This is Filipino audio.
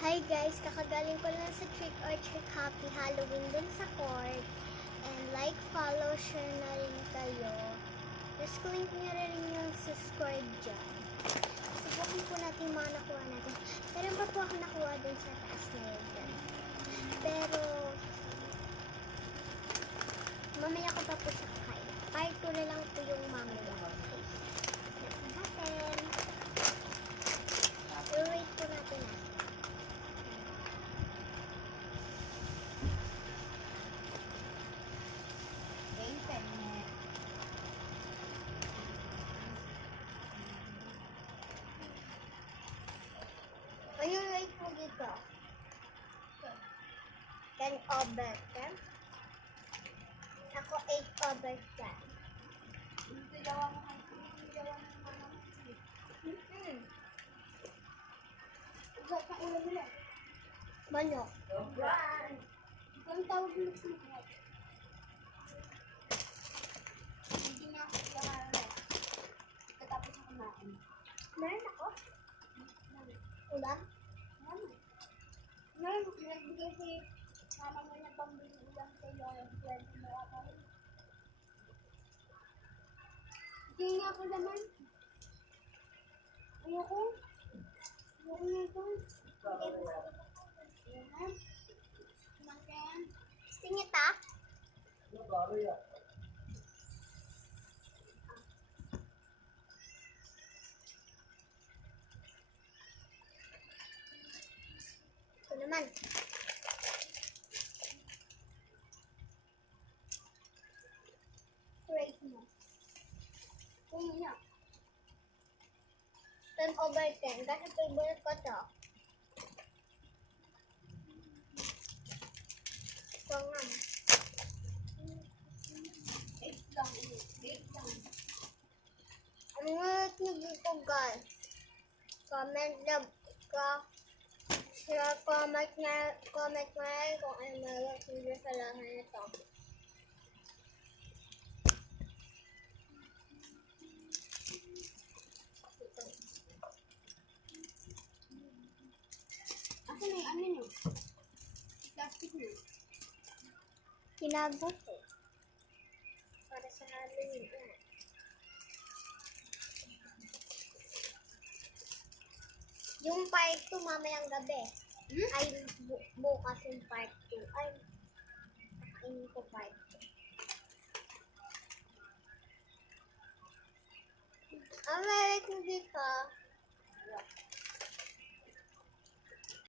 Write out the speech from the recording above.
Hi guys, kakagaling ko lang sa Trick or Trick Happy Halloween dun sa court. And like, follow, share na rin kayo. Tapos click nyo rin yung subscribe dyan. Subukin po natin yung mga nakuha natin. Meron pa po ako nakuha dun sa taas na yun. Pero, mamaya ko pa po sa kakain. Part 2 na lang po yung mamaya. Okay. Natin. I-wait po natin ah. Ayun, wait mo dito. 10 over 10. Ako 8 over 10. Manok. Ang tawag mo sa manok. Hindi na ako kailangan. Katapos na kumain. Meron ako? Ulam? Meron. Nagbigay si mama mo na pambili ulam sa iyo. Pwede mo ako. Hindi nga ako naman. Ayoko. Ayoko na ito. Ayan. Makan. Gusto niyo ta? Ito naman. Rate mo. Kung niya. 10 over 10. Kasi favorite ko to. Ito nga. 8 lang. 8 lang. Ang ngayon nyo dito guys. Comment na comment na kung ano meron nyo sa lahat nito. Asa na yung ano nyo? Plastic na. Tinago ko. Para sa Halloween. Yung part 2 mamayang gabi. Ay, bukas yung part 2. Ay, nakainin ko part 2. Ang meron ko dito.